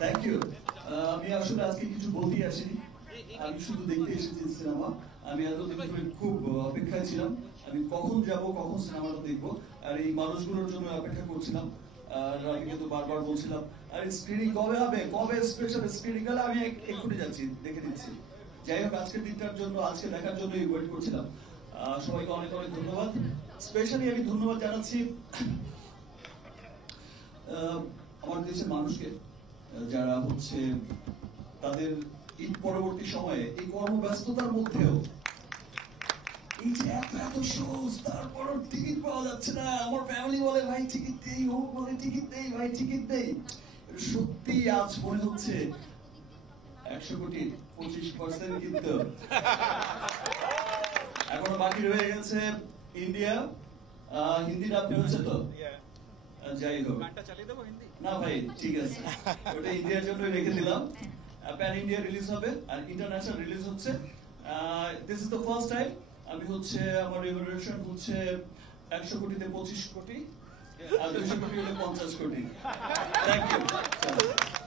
Thank you. আমি আসলে আজকে কিছু বলতে আসিনি, আমি শুধু দেখতে এসেছি সিনেমা। আমি এতদিন ধরে খুব অপেক্ষায় ছিলাম, আমি কখন যাব কখন সিনেমাটা দেখবো, আর এই মানুষগুলোর জন্য অপেক্ষা করছিলাম। আর আমি কিন্তু বারবার বলছিলাম আর স্ক্রিনিং কবে হবে, কবে স্পেশাল স্ক্রিনিং হলে আমি এক্ষুনি যাচ্ছি, দেখে দিচ্ছি। যাই হোক, আজকের দিনটার জন্য, আজকে দেখার জন্যই ওয়েট করছিলাম। সবাইকে অনেক অনেক ধন্যবাদ। স্পেশালি আমি ধন্যবাদ জানাচ্ছি আমার দেশের মানুষকে, যারা হচ্ছে তাদের ঈদ পরবর্তী সময়ে এই কর্মব্যস্ততার মধ্যেও এই যে এত এত শোজ, তারপরও টিকিট পাওয়া যাচ্ছে না। আমার ফ্যামিলি বলে ভাই টিকিট দেই, ও বলে টিকিট দেই, ভাই টিকিট দেই। সত্যি আজ মনে হচ্ছে 100 কোটি 25% কিন্তু এখনো বাকি রয়ে গেছে ইন্ডিয়া। হিন্দিটা আপনি হচ্ছে তো? যাই হোক, না ভাই ঠিক আছে, ওটা ইন্ডিয়ার জন্য রেখে দিলাম। প্যান ইন্ডিয়া রিলিজ হবে আর ইন্টারন্যাশনাল রিলিজ হচ্ছে। This is the first time আমি হচ্ছে আমার রেমুনারেশন হচ্ছে 100 কোটিতে 25 কোটি, আর 200 কোটি হলে 50 কোটি। Thank you.